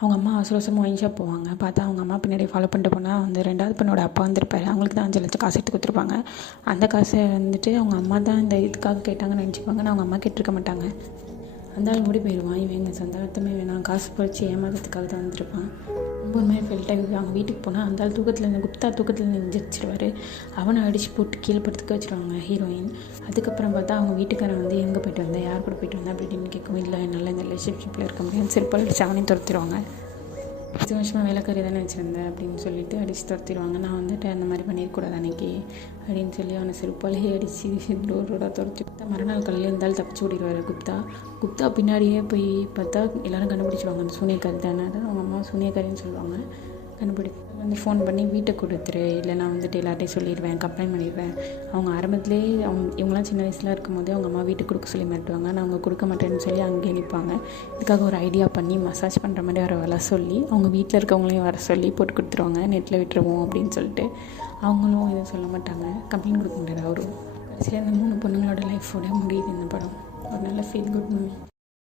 அவங்க அம்மா அவசர அவசரமாக ஒயின் ஷாப் போவாங்க. பார்த்தா அவங்க அம்மா பின்னாடி ஃபாலோ பண்ணிட்டு போனால் வந்து 2வது பொண்ணோட அப்பா வந்திருப்பாரு. அவங்களுக்கு தான் 5 லட்சம் காசு எடுத்து கொடுத்துருப்பாங்க. அந்த காசை வந்துட்டு அவங்க அம்மா தான் இந்த இதுக்காக கேட்டாங்கன்னு நினச்சிப்பாங்க. ஆனால் அவங்க அம்மா கேட்டிருக்க மாட்டாங்க. அந்த ஆள் ஓடி போயிடுவான். இவன் எங்கள் சொந்த அர்த்தமே வேணாம், காசு பறித்து ஏமாறதுக்காக தான் வந்திருப்பான். ரொம்ப ஒரு மாதிரி ஃபெல்ட்டாக அவங்க வீட்டுக்கு போனால் அந்த ஆள் குப்தா தூக்கத்தில் நெஞ்சிச்சிருவார். அவனை அடித்து போட்டு கீழே படுத்துக்க வச்சுருவாங்க ஹீரோயின். அதுக்கப்புறம் பார்த்தா அவங்க வீட்டுக்காரன் வந்து எங்கே போயிட்டு வந்தேன், யார் கூட போயிட்டு வந்தேன் அப்படி இப்படின்னு கேட்கவும், இல்லை என்னால் இந்த ரிலேஷன்ஷிப்பில் இருக்க முடியாது, செருப்பால் அடிச்சு அவனையும் துரத்திடுவாங்க. 10 வருஷமாக வேலைக்காரி தானே வச்சுருந்தேன் அப்படின்னு சொல்லிட்டு அடித்து துரத்திடுவாங்க. நான் வந்துட்டு அந்த மாதிரி பண்ணிடக்கூடாது அன்றைக்கி அப்படின்னு சொல்லி அவனை செருப்பாலேயே அடித்து ரோடாக துரத்தி மறுநாள் காலையில் இருந்தாலும் தப்பிச்சு ஓடிடுவார் குப்தா பின்னாடியே போய் பார்த்தா எல்லோரும் கண்டுபிடிச்சிடுவாங்க அந்த சூனியக்காரி தானே. அவங்க அம்மா சூனியக்காரின்னு சொல்லுவாங்க. வந்து ஃபோன் பண்ணி வீட்டை கொடுத்துரு, இல்லை நான் வந்துட்டு எல்லார்ட்டையும் சொல்லிடுவேன், கம்ப்ளைண்ட் பண்ணிடுவேன். அவங்க ஆரம்பத்துலேயே இவங்களாம் சின்ன வயசில் இருக்கும்போதே அவங்க அம்மா வீட்டுக்கு கொடுக்க சொல்லி மாட்டுவாங்க. நான் அவங்க கொடுக்க மாட்டேன்னு சொல்லி அங்கேயே நிற்பாங்க. இதுக்காக ஒரு ஐடியா பண்ணி மசாஜ் பண்ணுற மாதிரி வர சொல்லி அவங்க வீட்டில் இருக்கவங்களையும் வர சொல்லி போட்டு கொடுத்துருவாங்க. நெட்டில் விட்டுருவோம் அப்படின்னு சொல்லிட்டு. அவங்களும் எதுவும் சொல்ல மாட்டாங்க, கம்ப்ளைண்ட் கொடுக்க முடியாது அவரும். கடைசியில் அந்த 3 பொண்ணுங்களோட லைஃபோட முடியுது இந்த படம். ஒரு நல்ல ஃபீல் குட் மூவி.